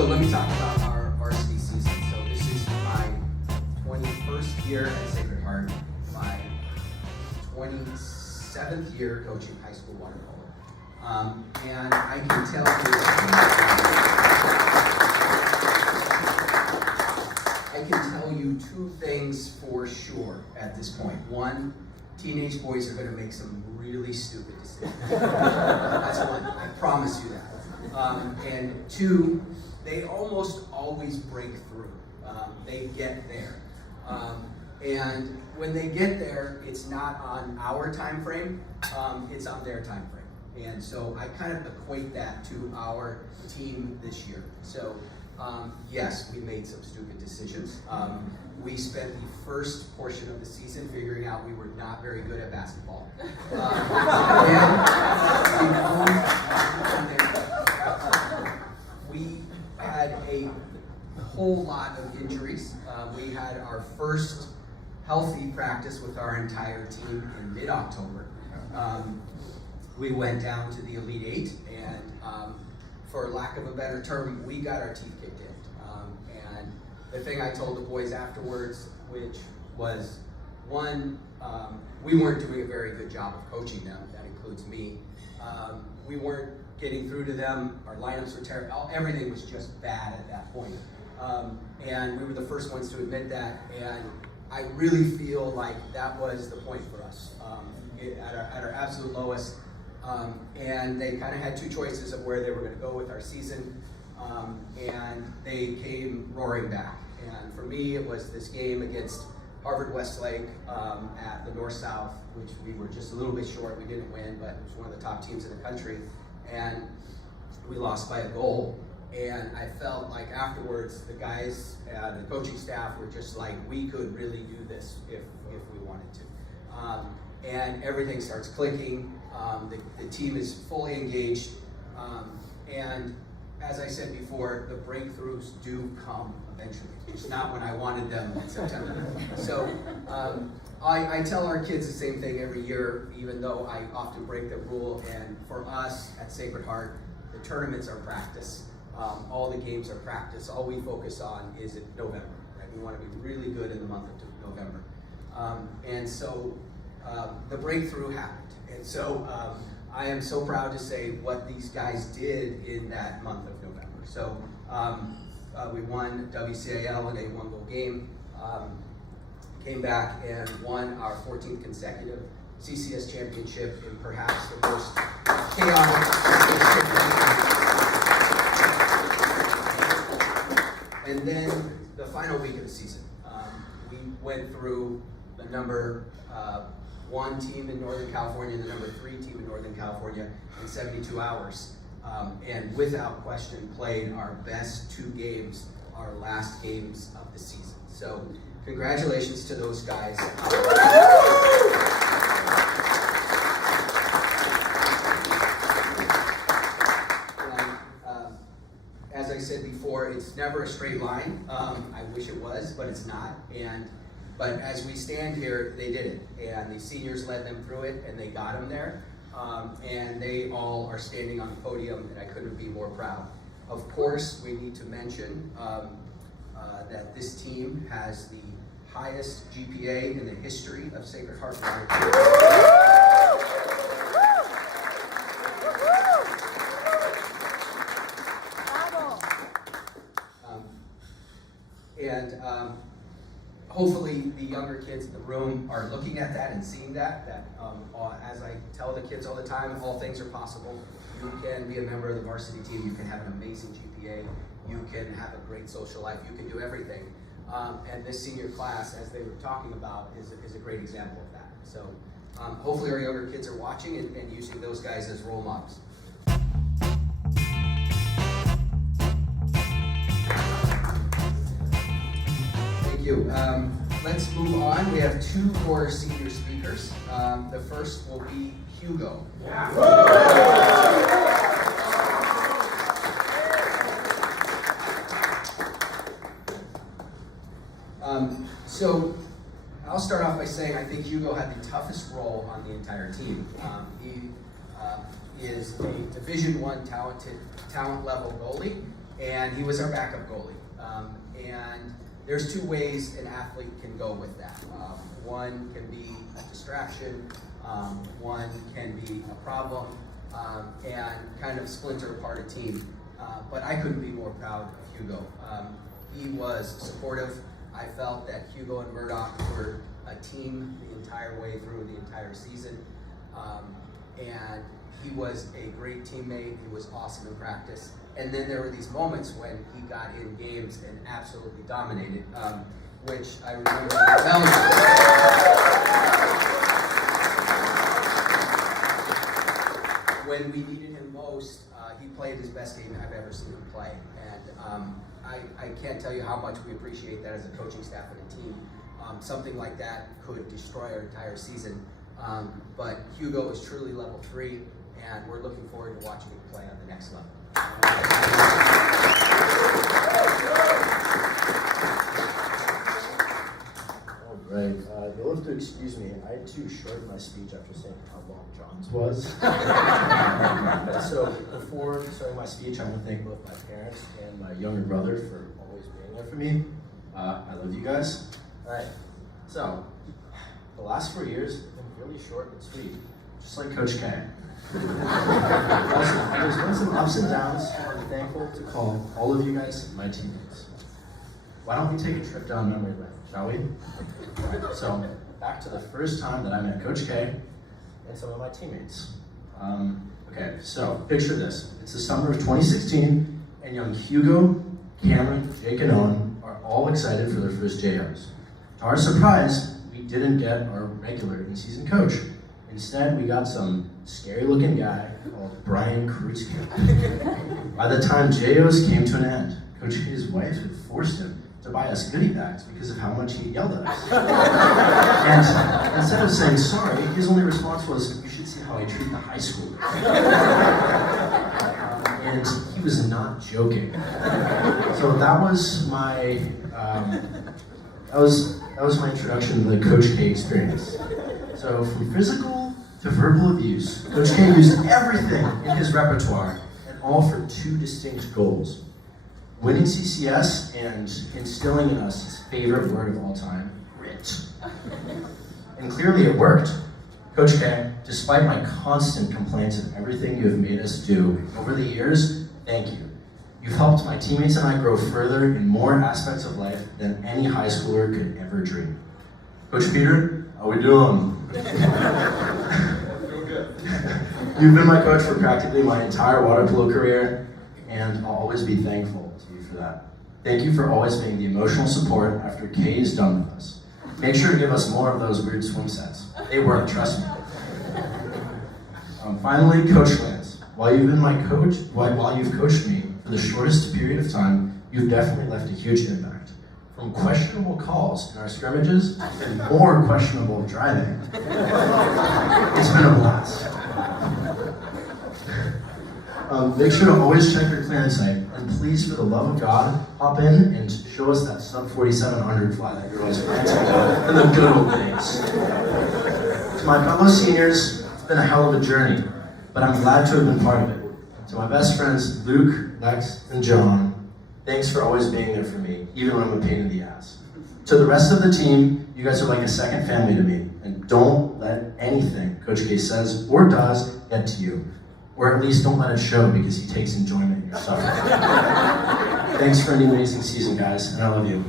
So let me talk about our varsity season. So this is my 21st year at Sacred Heart, my 27th year coaching high school water polo. And I can tell you two things for sure at this point. One, teenage boys are going to make some really stupid decisions. That's one, I promise you that. And two, they almost always break through. They get there. And when they get there, it's not on our time frame, it's on their time frame. And so I kind of equate that to our team this year. So yes, we made some stupid decisions. We spent the first portion of the season figuring out we were not very good at basketball. We had a whole lot of injuries. We had our first healthy practice with our entire team in mid-October. We went down to the Elite Eight, and for lack of a better term, we got our teeth kicked in. And the thing I told the boys afterwards, which was, one, we weren't doing a very good job of coaching them. That includes me. We weren't getting through to them. Our lineups were terrible. Everything was just bad at that point. And we were the first ones to admit that. And I really feel like that was the point for us at our absolute lowest. And they kind of had two choices of where they were going to go with our season. And they came roaring back. And for me, it was this game against Harvard Westlake at the North-South, which we were just a little bit short. We didn't win, but it was one of the top teams in the country. And we lost by a goal. And I felt like afterwards, the guys, the coaching staff were just like, we could really do this if we wanted to. And everything starts clicking. The team is fully engaged. And as I said before, the breakthroughs do come eventually. It's not when I wanted them in September. So I tell our kids the same thing every year, even though I often break the rule. And for us at Sacred Heart, the tournaments are practice. All the games are practice. All we focus on is in November. Right? We want to be really good in the month of November. And so the breakthrough happened. And so I am so proud to say what these guys did in that month of November. So we won WCIL in a one-goal game, came back and won our 14th consecutive CCS championship in perhaps the most chaotic. And then the final week of the season, we went through the number one team in Northern California and the number 3 team in Northern California in 72 hours. And without question played our best 2 games, our last games of the season. So congratulations to those guys. As I said before, it's never a straight line. I wish it was, but it's not. But as we stand here, they did it. And the seniors led them through it, and they got them there. And they all are standing on the podium, and I couldn't be more proud. Of course, we need to mention that this team has the highest GPA in the history of Sacred Heart. Hopefully the younger kids in the room are looking at that and seeing that as I tell the kids all the time, all things are possible. You can be a member of the varsity team, you can have an amazing GPA, you can have a great social life, you can do everything. And this senior class, as they were talking about, is a great example of that. So hopefully our younger kids are watching and using those guys as role models. Thank you. Let's move on. We have 2 more senior speakers. The first will be Hugo. So I'll start off by saying I think Hugo had the toughest role on the entire team. He is a Division I talent level goalie, and he was our backup goalie. And there's two ways an athlete can go with that. One can be a distraction, one can be a problem, and kind of splinter apart a team. But I couldn't be more proud of Hugo. He was supportive. I felt that Hugo and Murdoch were a team the entire way through the entire season. And he was a great teammate. He was awesome in practice. And then there were these moments when he got in games and absolutely dominated, which I remember when we needed him most, he played his best game I've ever seen him play. And I can't tell you how much we appreciate that as a coaching staff and a team. Something like that could destroy our entire season. But Hugo is truly level 3, and we're looking forward to watching him play on the next level. All right, you'll have to excuse me. I too shortened my speech after saying how long John's was. So before starting my speech, I want to thank both my parents and my younger brother for always being there for me. I love you guys. All right, so the last 4 years have been really short and sweet, just like Coach K. There's been some ups and downs, and I'm thankful to call all of you guys my teammates. Why don't we take a trip down memory lane, shall we? Right, so back to the first time that I met Coach K and some of my teammates. Okay, so picture this. It's the summer of 2016, and young Hugo, Cameron, Jake, and Owen are all excited for their first JOs. To our surprise, we didn't get our regular in-season coach. Instead, we got some scary-looking guy called Brian Kariski. By the time JOs came to an end, Coach K's wife had forced him to buy us goodie bags because of how much he yelled at us. And instead of saying sorry, his only response was, "You should see how I treat the high school." And he was not joking. So that was my introduction to the Coach K experience. So from physical to verbal abuse, Coach K used everything in his repertoire, and all for 2 distinct goals: winning CCS and instilling in us his favorite word of all time, grit. And clearly it worked. Coach K, despite my constant complaints of everything you have made us do over the years, thank you. You've helped my teammates and I grow further in more aspects of life than any high schooler could ever dream. Coach Peter, how we doing? You've been my coach for practically my entire water polo career, and I'll always be thankful to you for that. Thank you for always being the emotional support after Kay is done with us. Make sure to give us more of those weird swim sets. They work, trust me. Finally, Coach Lance. While you've coached me for the shortest period of time, you've definitely left a huge impact. From questionable calls in our scrimmages and more questionable driving. It's been a blast. Make sure to always check your clearance site, and please, for the love of God, hop in and show us that sub 4700 fly that you're always ranting about in the good old days. To my fellow seniors, it's been a hell of a journey, but I'm glad to have been part of it. To my best friends, Luke, Lex, and John, thanks for always being there for me, even when I'm a pain in the ass. To the rest of the team, you guys are like a second family to me, and don't let anything Coach K says or does get to you. Or at least don't let it show, because he takes enjoyment in your suffering. Thanks for an amazing season, guys, and I love you.